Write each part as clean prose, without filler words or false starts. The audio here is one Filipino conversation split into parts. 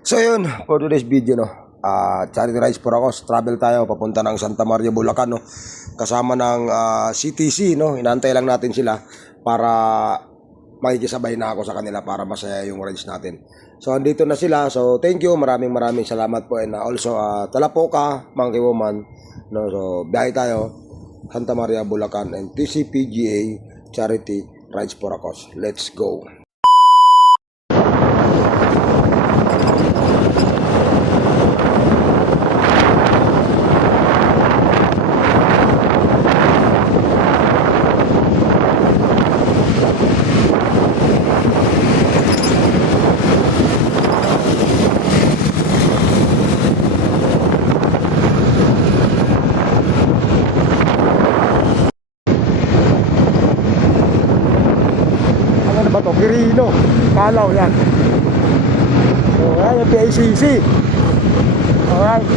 So yun, for today's video no, Charity Rides for Acos, travel tayo papunta ng Santa Maria, Bulacan no, kasama ng CTC no, inaantay lang natin sila para makikisabay na ako sa kanila para masaya yung rides natin. So andito na sila, so thank you, maraming salamat po, and also Talapoka, Monkey Woman no, so biyahe tayo Santa Maria, Bulacan, and TCPGA Charity Rides for Acos. Let's go. Quirino, Kalaw yan. So yan yung PICC. Alright.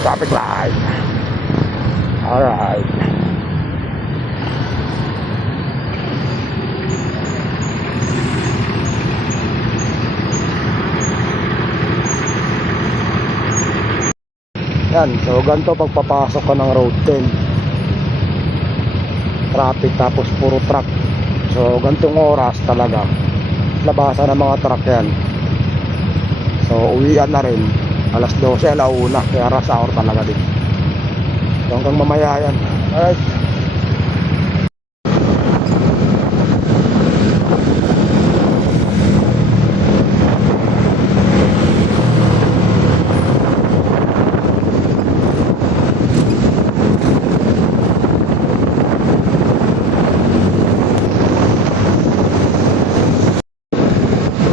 Traffic light. Alright. Yan, so ganito pagpapasok ka ng road 10. Traffic tapos puro truck. So ganitong oras talaga labasan ng mga truck yan. So uwian na rin alas 12, alauna, kaya rush hour talaga din. So hanggang mamaya yan. Alright.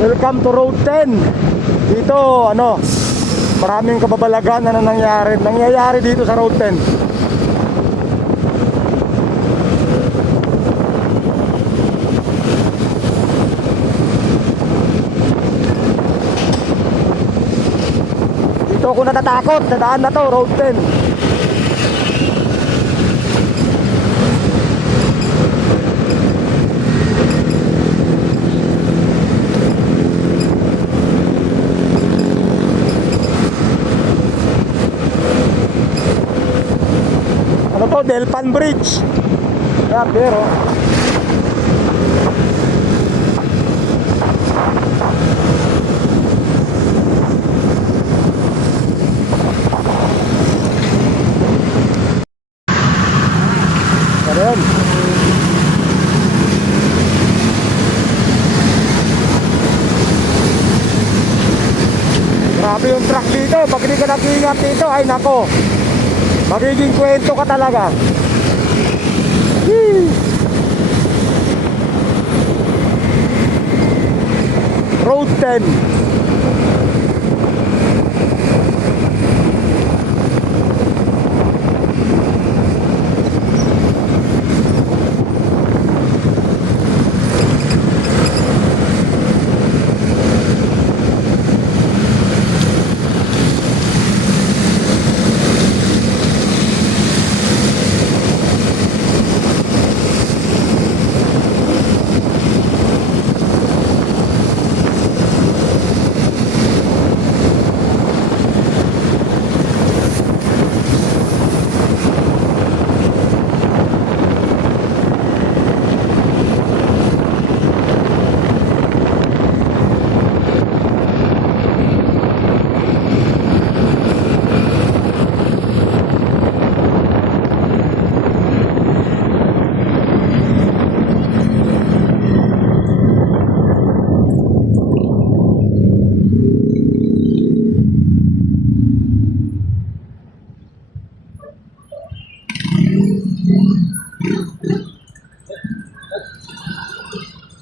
Welcome to Road 10. Dito maraming kababalagan na nangyayari dito sa Road 10. Dito ako natatakot sa daan na to, Road 10. Delpan Bridge. Yeah, pero keren. Grabe yung truck dito. Pag hindi ka nag-iingat dito, ay nako, magiging kwento ka talaga. Road 10.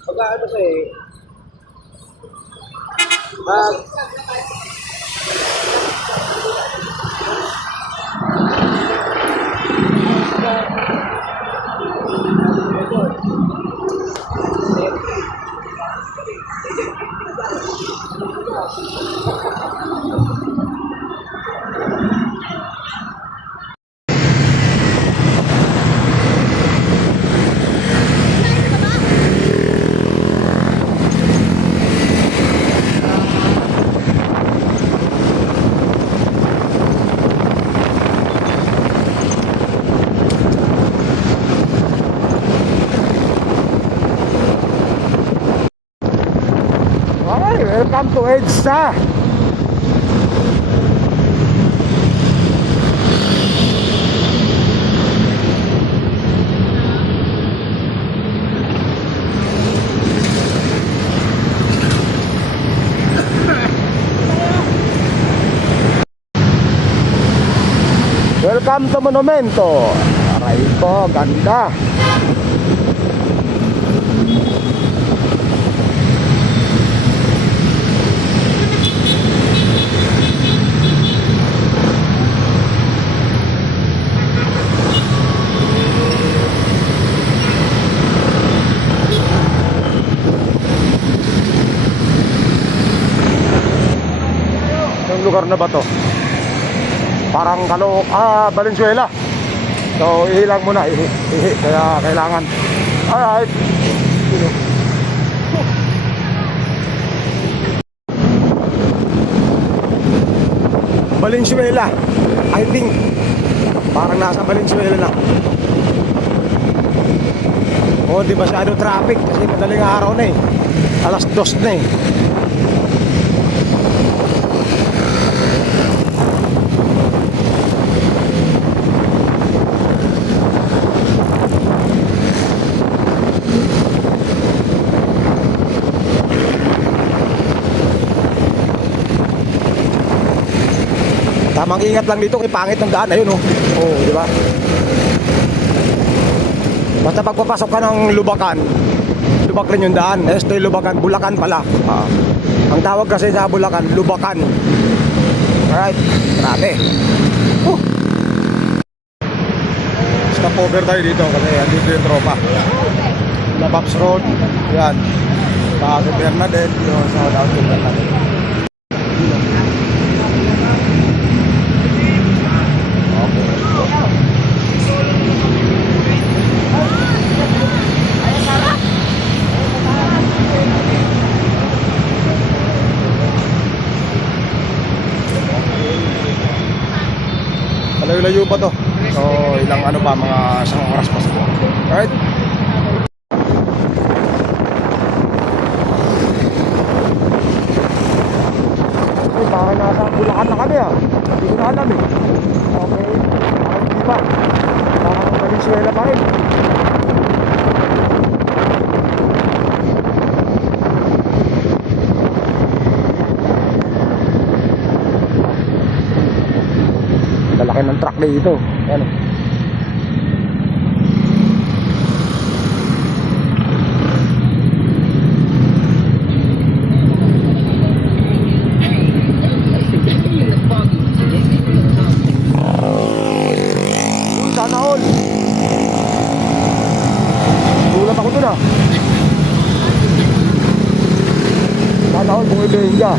Pagkaan mo Isa. Welcome to Monumento. Aray ko, ganda. Yung lugar na ba to? Parang Valenzuela. So, ihilang muna, kaya kailangan. Alright. Valenzuela, I think. Parang nasa Valenzuela na. Oh, di masyado traffic kasi madaling araw na eh. Alas 2 na eh. Tamang ingat lang dito kay pangit ng daan ayun oh. Oh, di ba? Basta pagpapasok ka ng Lubacan, Lubak rin yung daan. Este Lubacan, Bulacan pala. Ang tawag kasi sa Bulacan, Lubacan. Alright, grabe. Stop over tayo dito kasi andito yung tropa. Lababs Road, yan. Sa Bernadette, yun sa Downtown Bernadette. Layo-layo pa to. So, ilang ano pa, mga isang oras pa siguro. Alright. Okay, parang nasa Bulacan na kami ah. Hindi ko na alam eh. Okay. Parang hindi pa. Parang Valenzuela pa rin. Lalaki ng truck dito. Yan. Sana all. Gulat ako dun ah. Sana all kung ibihin ka.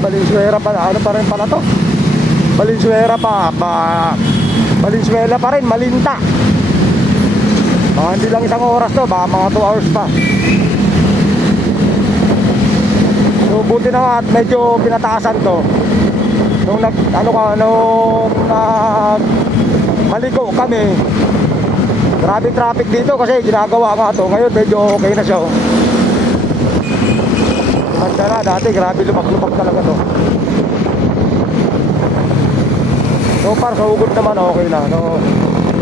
Valenzuela pa, ano pa rin pala to? Valenzuela Valenzuela pa rin, Malinta. Hindi lang isang oras to, baka mga 2 hours pa. So buti na nga at medyo pinataasan to. Nung maligo kami, grabe traffic dito kasi ginagawa nga to. Ngayon medyo okay na siya oh. Magdala, dati grabe lupak-lupak talaga to. So far sa ugod naman okay na no?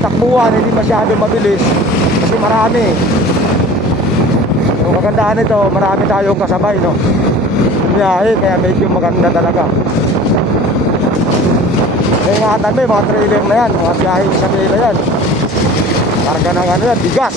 Takbuhan hindi masyado mabilis kasi marami. So kagandahan nito, marami tayong kasabay no. Biyahe, kaya medyo maganda talaga. May ingatan mo mga trailer na yan, mga biyahe sa trailer yan. Karga ng ano yan, bigas.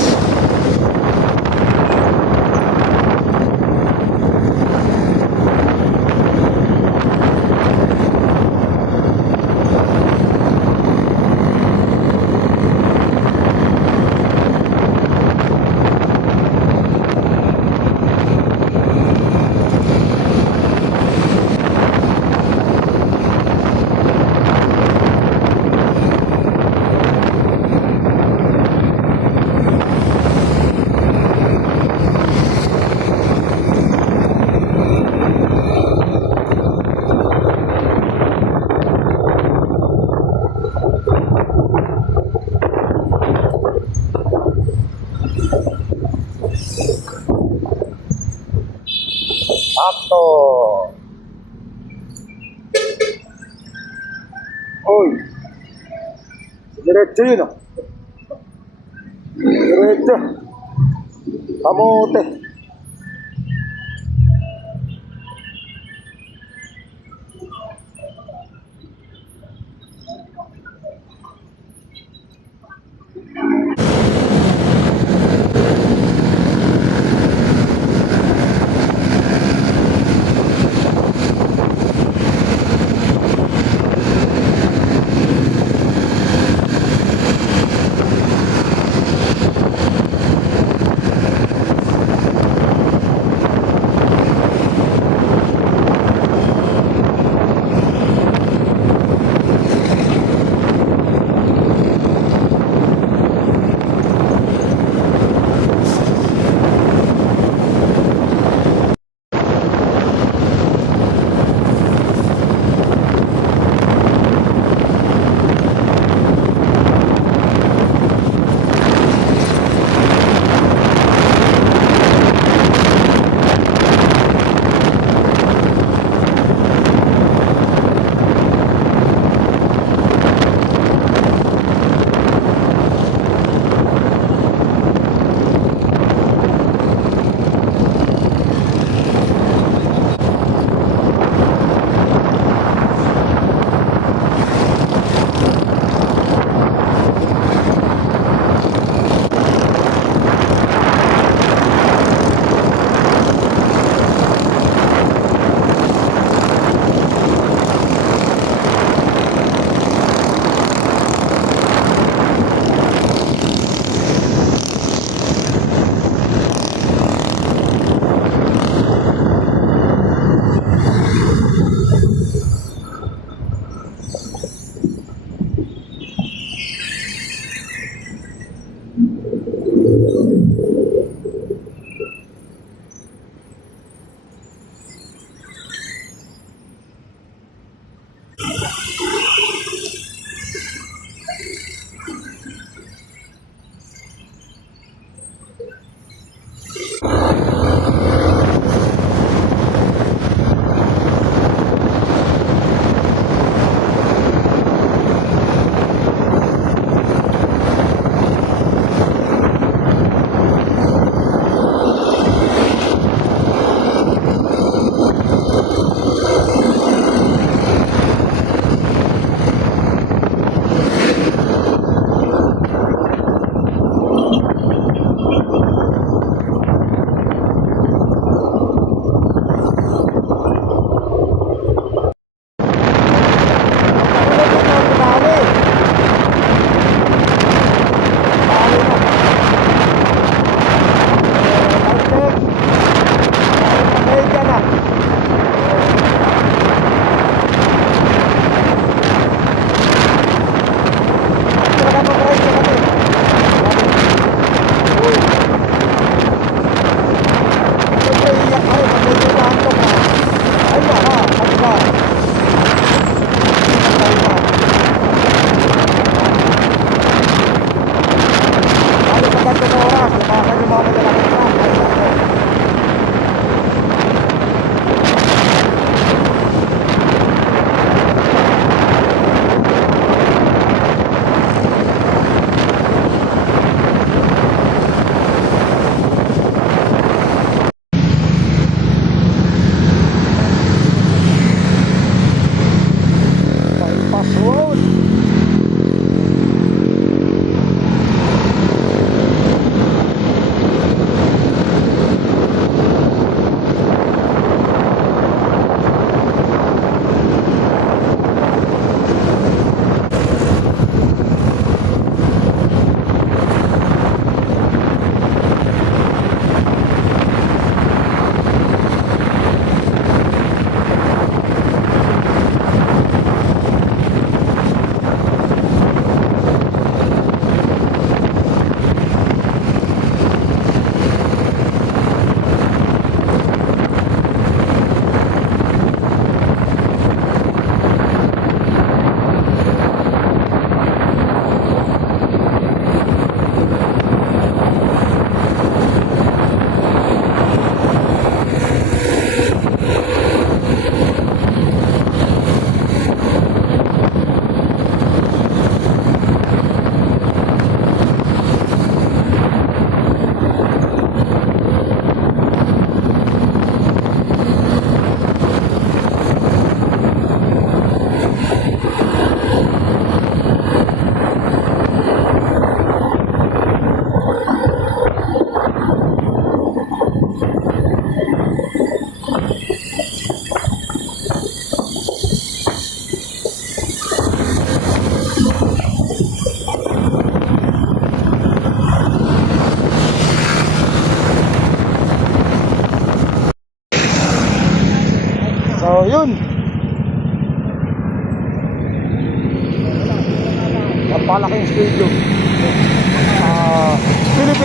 Sakto. Uy. Diretso yun, oh. Diretso. Kamote.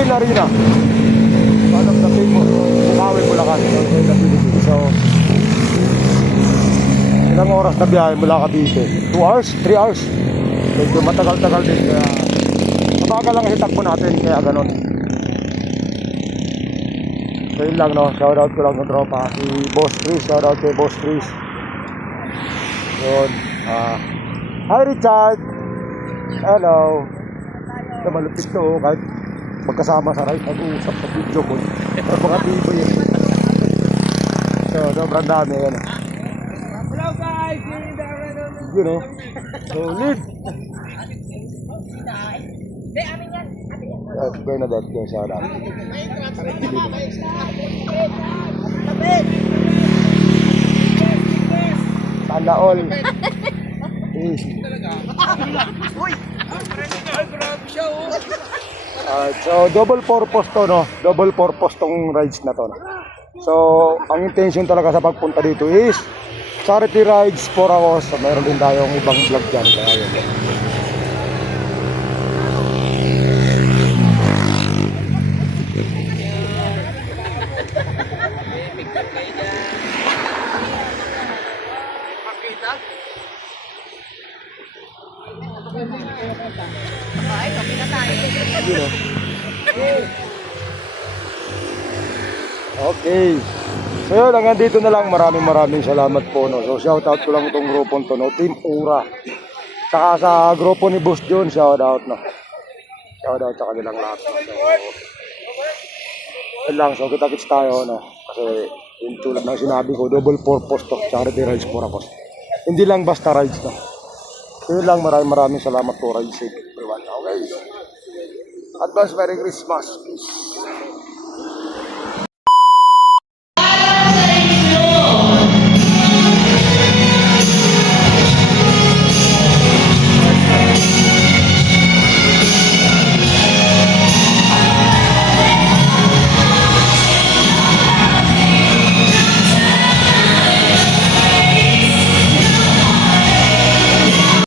Marine Arena. One of the famous Bukawi, Bulacan. So, ilang oras na biyahe mula Cavite? 2 hours? 3 hours? Medyo matagal-tagal din. Kaya mabagal lang hitakbo natin. Kaya ganun. So yun lang, no? Shoutout ko lang ng tropa. Si Boss Chris. Shoutout kay Boss Chris. Yun. Hi Richard. Hello. Ito malupit to. Kahit magkasama sa ride, nag-uusap sa video ko. Mga TV yun. So, sobrang dami yan. Hello guys! You know, solid. At Bernadette ko sa harap. Sana all. So double purpose to, no? Double purpose tong rides na to, no? So ang intention talaga sa pagpunta dito is charity rides for ako. So mayroon din tayong ibang vlog dyan. Kaya yun. Okay. So yun, hanggang dito na lang. Maraming salamat po, no. So shoutout ko lang itong grupong to, no. Team Ura. Saka sa grupo ni Boss John, shoutout, no. Shoutout sa kanilang lahat, no. So yun lang. So kita-kits tayo, no. Kasi yung tulad ng sinabi ko, double purpose to. Charity rides for ako. Hindi lang basta rides, no. So yun lang. Maraming salamat po. Ride safe, everyone. Okay. Advance Merry Christmas. Peace.